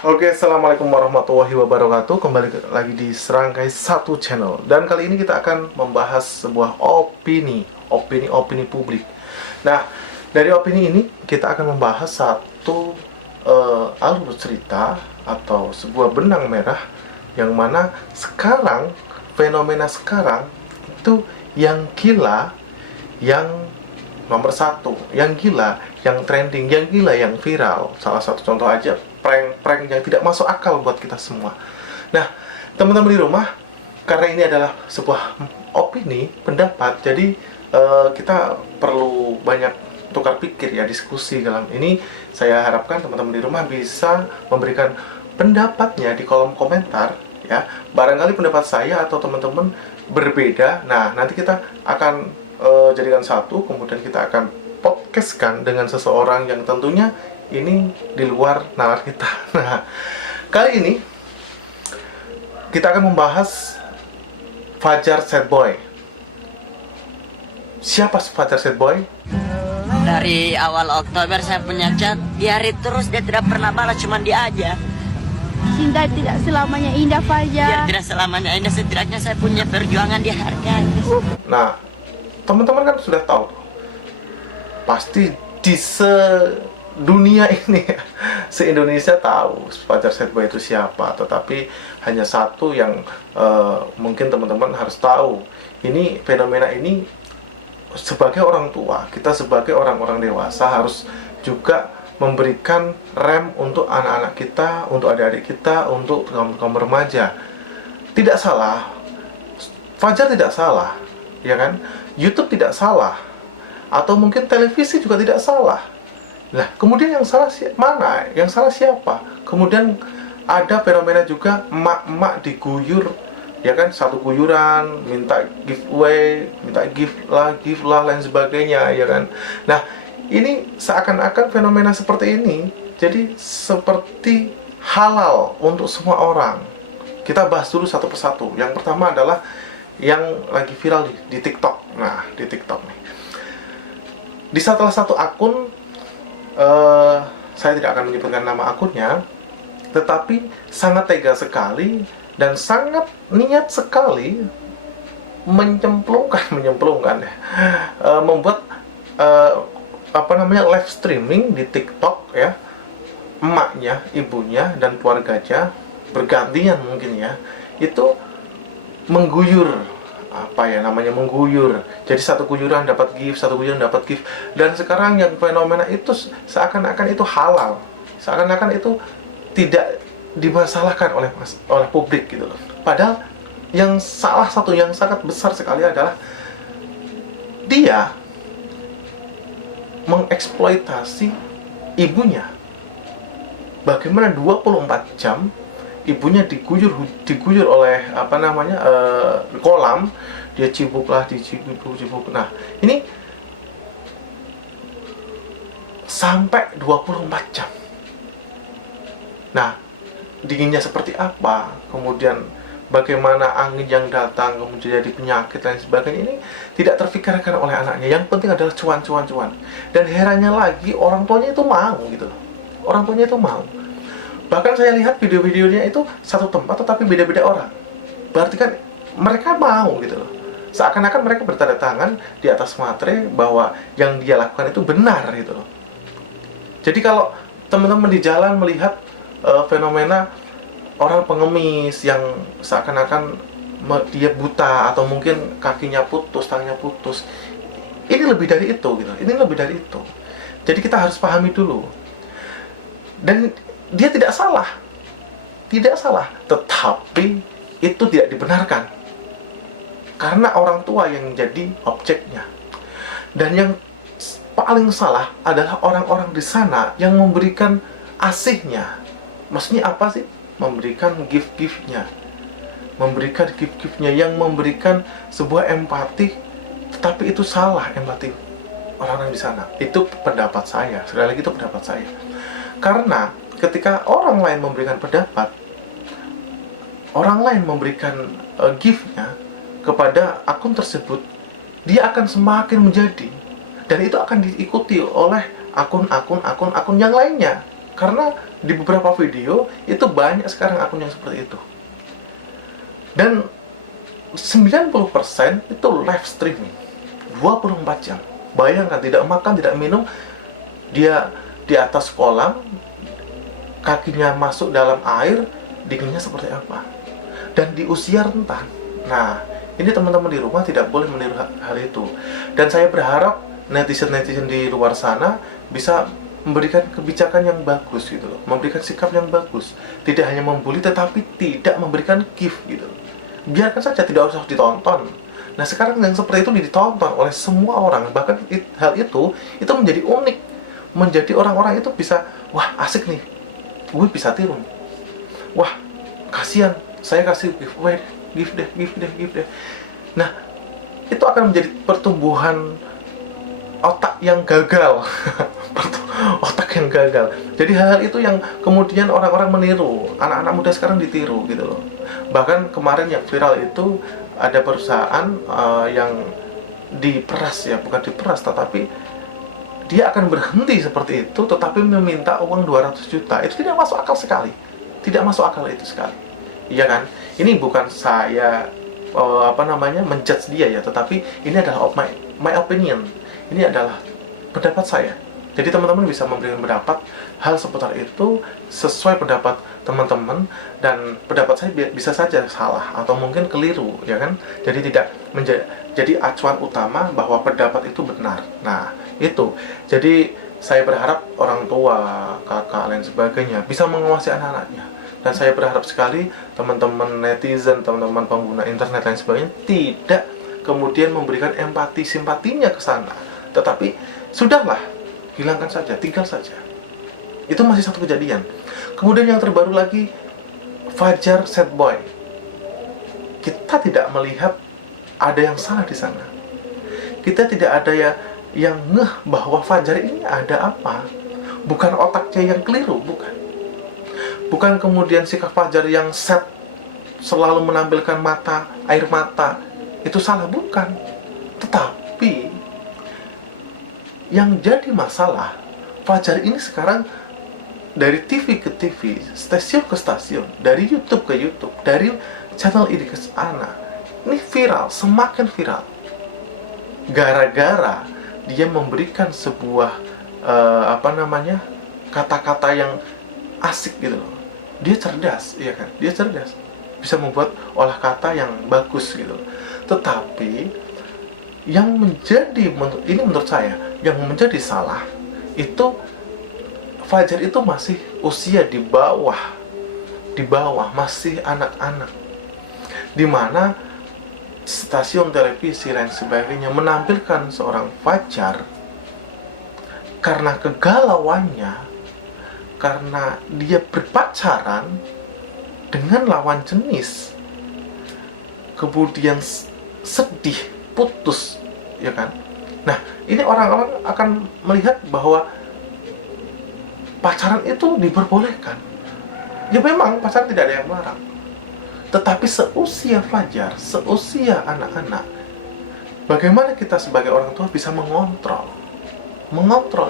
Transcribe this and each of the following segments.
Oke, assalamualaikum warahmatullahi wabarakatuh. Kembali lagi di Serangkai Satu Channel. Dan kali ini kita akan membahas sebuah opini publik. Nah, dari opini ini kita akan membahas satu alur cerita atau sebuah benang merah yang mana sekarang fenomena sekarang itu yang gila, yang nomor satu, yang gila, yang trending, yang gila, yang viral. Salah satu contoh aja, prank-prank yang tidak masuk akal buat kita semua. Nah, teman-teman di rumah, karena ini adalah sebuah opini, pendapat, jadi kita perlu banyak tukar pikir ya, diskusi dalam ini. Saya harapkan teman-teman di rumah bisa memberikan pendapatnya di kolom komentar ya. Barangkali pendapat saya atau teman-teman berbeda. Nah, nanti kita akan jadikan satu, kemudian kita akan podcastkan dengan seseorang yang tentunya ini di luar nalar kita. Nah, kali ini kita akan membahas Fajar Sad Boy. Siapa Fajar Sad Boy? Dari awal Oktober saya punya chat, diari terus, dia tidak pernah balas, cuma dia aja. Cinta tidak selamanya indah, Biar Fajar. tidak selamanya indah, setidaknya saya punya perjuangan dihargai. Nah, teman-teman kan sudah tahu, pasti di sedunia ini, se-Indonesia tahu Fajar Sad Boy itu siapa. Tetapi hanya satu yang mungkin teman-teman harus tahu. Ini fenomena ini, sebagai orang tua, kita sebagai orang-orang dewasa harus juga memberikan rem untuk anak-anak kita, untuk adik-adik kita, untuk kaum remaja. Tidak salah, Fajar tidak salah, ya kan? YouTube tidak salah, atau mungkin televisi juga tidak salah. Nah, kemudian yang salah mana? Yang salah siapa? Kemudian ada fenomena juga emak-emak diguyur, ya kan? Satu guyuran, minta giveaway, minta give lah, lain sebagainya, ya kan? Nah, ini seakan-akan fenomena seperti ini jadi seperti halal untuk semua orang. Kita bahas dulu satu persatu. Yang pertama adalah yang lagi viral di TikTok. Nah, di TikTok nih, di salah satu akun, saya tidak akan menyebutkan nama akunnya, tetapi sangat tega sekali dan sangat niat sekali menyemplungkan ya, membuat live streaming di TikTok ya, emaknya, ibunya, dan keluarganya bergantian mungkin ya, itu mengguyur, mengguyur. Jadi satu guyuran dapat gift, satu guyuran dapat gift. Dan sekarang yang fenomena itu seakan-akan itu halal, seakan-akan itu tidak dimasalahkan oleh publik gitu loh. Padahal yang salah satu yang sangat besar sekali adalah dia mengeksploitasi ibunya. Bagaimana 24 jam ibunya diguyur oleh kolam, dia cibuk. Nah, ini sampai 24 jam. Nah, dinginnya seperti apa, kemudian bagaimana angin yang datang, kemudian jadi penyakit dan sebagainya, ini tidak terfikirkan oleh anaknya. Yang penting adalah cuan. Dan herannya lagi, orang tuanya itu mau gitu loh. Orang tuanya itu mau. Bahkan saya lihat video-videonya itu satu tempat tetapi beda-beda orang. Berarti kan mereka mau gitu loh. Seakan-akan mereka bertanda tangan di atas materai bahwa yang dia lakukan itu benar gitu loh. Jadi kalau teman-teman di jalan melihat fenomena orang pengemis yang seakan-akan dia buta atau mungkin kakinya putus, tangannya putus, ini lebih dari itu gitu. Ini lebih dari itu. Jadi kita harus pahami dulu. Dan dia tidak salah, tetapi itu tidak dibenarkan karena orang tua yang menjadi objeknya. Dan yang paling salah adalah orang-orang di sana yang memberikan asihnya. Maksudnya apa sih? Memberikan gift-giftnya, yang memberikan sebuah empati, tetapi itu salah empati orang-orang di sana. Itu pendapat saya, sekali lagi itu pendapat saya. Karena ketika orang lain memberikan pendapat, orang lain memberikan gift-nya kepada akun tersebut, dia akan semakin menjadi, dan itu akan diikuti oleh akun yang lainnya. Karena di beberapa video itu banyak sekarang akun yang seperti itu. Dan 90% itu live streaming 24 jam. Bayangkan, tidak makan, tidak minum, dia di atas kolam, kakinya masuk dalam air, dinginnya seperti apa. Dan di usia rentan. Nah, ini teman-teman di rumah tidak boleh meniru hal itu. Dan saya berharap netizen-netizen di luar sana bisa memberikan kebijakan yang bagus gitu loh, memberikan sikap yang bagus, tidak hanya membuli tetapi tidak memberikan gift gitu. Biarkan saja, tidak usah ditonton. Nah, sekarang yang seperti itu ditonton oleh semua orang, bahkan hal itu menjadi unik, menjadi orang-orang itu bisa, wah asik nih, gue bisa tiru, wah kasihan, saya kasih giveaway, give deh. Nah, itu akan menjadi pertumbuhan otak yang gagal. Otak yang gagal. Jadi hal-hal itu yang kemudian orang-orang meniru, anak-anak muda sekarang ditiru gitu loh. Bahkan kemarin yang viral itu ada perusahaan yang diperas, ya bukan diperas, tetapi dia akan berhenti seperti itu, tetapi meminta uang 200 juta. Itu tidak masuk akal sekali. Tidak masuk akal itu sekali. Iya kan? Ini bukan saya menjudge dia ya, tetapi ini adalah my opinion. Ini adalah pendapat saya. Jadi teman-teman bisa memberikan pendapat hal seputar itu sesuai pendapat teman-teman, dan pendapat saya bisa saja salah atau mungkin keliru, ya kan? Jadi tidak jadi acuan utama bahwa pendapat itu benar. Nah, itu. Jadi saya berharap orang tua, kakak, lain sebagainya bisa mengawasi anak-anaknya. Dan saya berharap sekali teman-teman netizen, teman-teman pengguna internet lain sebagainya tidak kemudian memberikan empati simpatinya ke sana. Tetapi sudahlah, hilangkan saja, tinggal saja. Itu masih satu kejadian. Kemudian yang terbaru lagi, Fajar sad boy. Kita tidak melihat ada yang salah di sana. Kita tidak ada yang ngeh bahwa Fajar ini ada apa. Bukan otaknya yang keliru, bukan. Bukan kemudian sikap Fajar yang sad, selalu menampilkan air mata, itu salah, bukan. Tetapi yang jadi masalah, Fajar ini sekarang dari TV ke TV, stasiun ke stasiun, dari YouTube ke YouTube, dari channel ini ke sana, ini viral, semakin viral. Gara-gara dia memberikan sebuah kata-kata yang asik gitu loh. Dia cerdas, iya kan? Dia cerdas, bisa membuat olah kata yang bagus gitu. Tetapi yang menjadi, ini menurut saya, yang menjadi salah itu Fajar itu masih usia di bawah, masih anak-anak, dimana stasiun televisi dan sebagainya menampilkan seorang Fajar karena kegalauannya, karena dia berpacaran dengan lawan jenis, kemudian sedih, putus, ya kan? Nah, ini orang-orang akan melihat bahwa pacaran itu diperbolehkan. Ya memang pacaran tidak ada yang melarang. Tetapi seusia Fajar, seusia anak-anak, bagaimana kita sebagai orang tua bisa mengontrol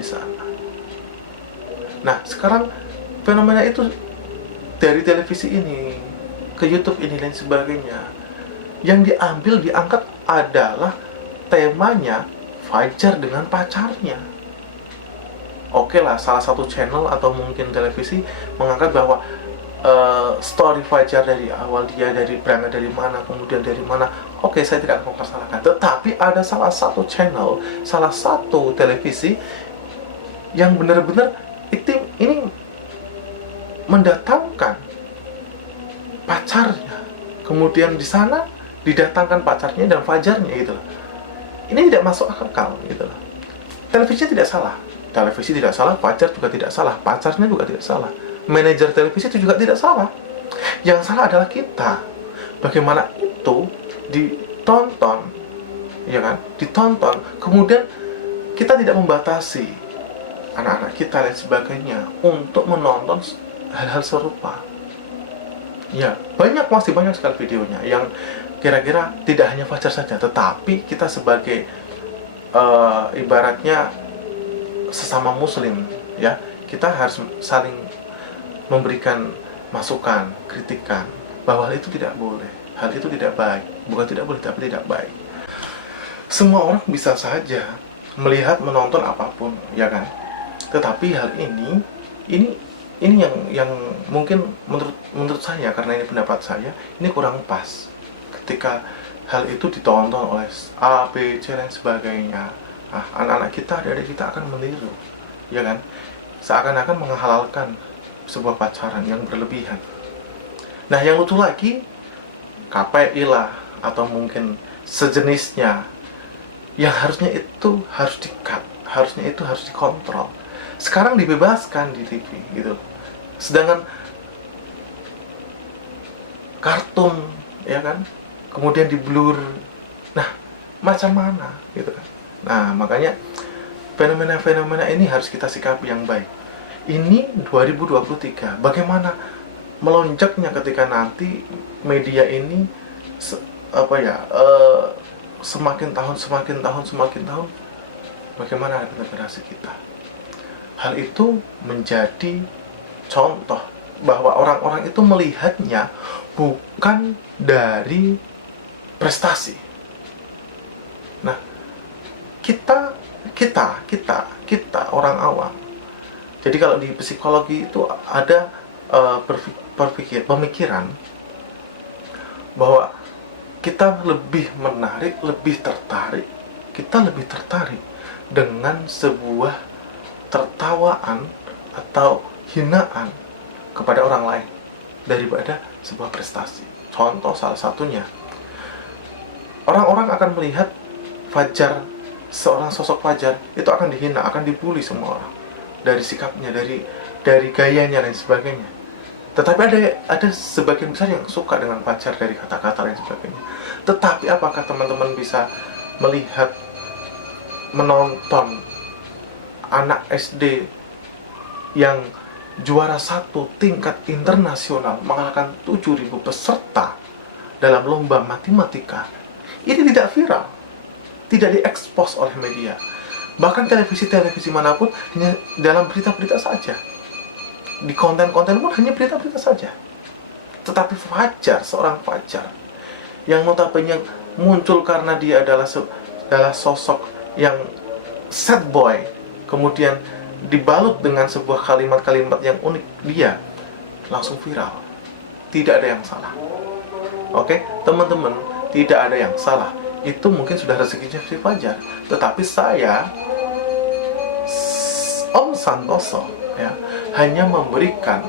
di sana? Nah, sekarang fenomena itu dari televisi ini ke YouTube ini dan sebagainya, yang diangkat adalah temanya Fajar dengan pacarnya. Oke lah, salah satu channel atau mungkin televisi mengangkat bahwa story Fajar dari awal, dia berangkat dari mana, kemudian dari mana. Oke, saya tidak akan mempersalahkan. Tetapi ada salah satu channel, salah satu televisi yang benar-benar ini mendatangkan pacarnya, kemudian di sana didatangkan pacarnya dan Fajarnya gitu loh. Ini tidak masuk akal gitu loh. Televisi tidak salah, Fajar juga tidak salah, pacarnya juga tidak salah, manajer televisi itu juga tidak salah. Yang salah adalah kita. Bagaimana itu ditonton, ya kan? Ditonton, kemudian kita tidak membatasi anak-anak kita dan sebagainya untuk menonton hal-hal serupa. Ya, masih banyak sekali videonya yang kira-kira tidak hanya Fajar saja, tetapi kita sebagai ibaratnya sesama muslim, ya, kita harus saling memberikan masukan, kritikan bahwa hal itu tidak boleh, hal itu tidak baik, bukan tidak boleh tapi tidak baik. Semua orang bisa saja melihat, menonton apapun, ya kan? Tetapi hal ini yang mungkin menurut saya, karena ini pendapat saya, ini kurang pas ketika hal itu ditonton oleh A, B, C dan sebagainya. Nah, anak-anak kita, adik-adik kita akan meniru, ya kan? Seakan-akan menghalalkan sebuah pacaran yang berlebihan. Nah, yang lucu lagi, KPI lah atau mungkin sejenisnya, yang harusnya itu harus di-cut, harusnya itu harus dikontrol. Sekarang dibebaskan di TV gitu. Sedangkan kartun, ya kan, kemudian di blur. Nah, macam mana gitu kan? Nah, makanya fenomena-fenomena ini harus kita sikapi yang baik. Ini 2023, bagaimana melonjaknya ketika nanti media ini semakin tahun, bagaimana generasi kita. Hal itu menjadi contoh bahwa orang-orang itu melihatnya bukan dari prestasi. Nah, kita orang awam. Jadi kalau di psikologi itu ada pemikiran bahwa kita lebih menarik, kita lebih tertarik dengan sebuah tertawaan atau hinaan kepada orang lain daripada sebuah prestasi. Contoh salah satunya, orang-orang akan melihat Fajar, seorang sosok Fajar itu akan dihina, akan dibully semua orang dari sikapnya, dari gayanya dan sebagainya. Tetapi ada sebagian besar yang suka dengan Fajar dari kata-kata dan sebagainya. Tetapi apakah teman-teman bisa melihat, menonton anak SD yang juara 1 tingkat internasional mengalahkan 7.000 peserta dalam lomba matematika? Ini tidak viral, tidak diekspos oleh media. Bahkan televisi manapun hanya dalam berita-berita saja. Di konten-konten pun hanya berita-berita saja. Tetapi Fajar, seorang Fajar yang notabene muncul karena dia adalah sosok yang sad boy, kemudian dibalut dengan sebuah kalimat-kalimat yang unik, dia langsung viral. Tidak ada yang salah. Oke, teman-teman, tidak ada yang salah. Itu mungkin sudah rezekinya si Fajar. Tetapi saya, Om Santoso, ya, hanya memberikan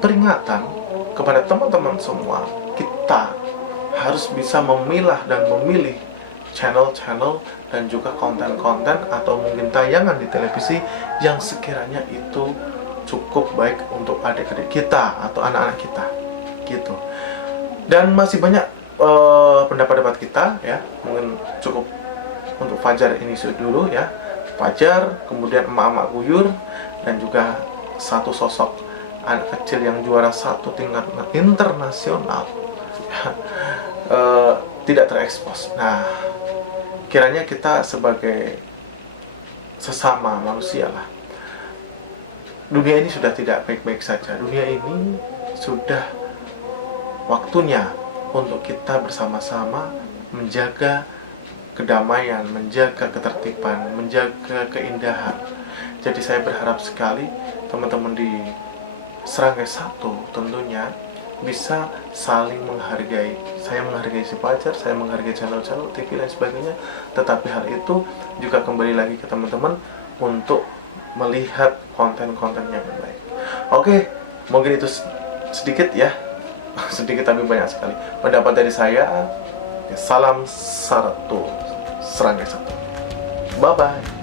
peringatan kepada teman-teman semua. Kita harus bisa memilah dan memilih channel-channel dan juga konten-konten atau mungkin tayangan di televisi yang sekiranya itu cukup baik untuk adik-adik kita atau anak-anak kita gitu. Dan masih banyak pendapat-pendapat kita, ya, mungkin cukup untuk Fajar ini dulu, ya. Fajar, kemudian emak-emak guyur, dan juga satu sosok anak kecil yang juara 1 tingkat internasional tidak terekspos. Nah, kiranya kita sebagai sesama manusia lah, dunia ini sudah tidak baik-baik saja. Dunia ini sudah waktunya untuk kita bersama-sama menjaga kedamaian, menjaga ketertiban, menjaga keindahan. Jadi saya berharap sekali teman-teman di Serangkai 1 tentunya bisa saling menghargai. Saya menghargai si Fajar, saya menghargai channel-channel TV dan sebagainya. Tetapi hal itu juga kembali lagi ke teman-teman untuk melihat konten-konten yang baik. Oke, mungkin itu sedikit ya. Sedikit tapi banyak sekali pendapat dari saya. Salam 1 Serangkai 1. Bye-bye.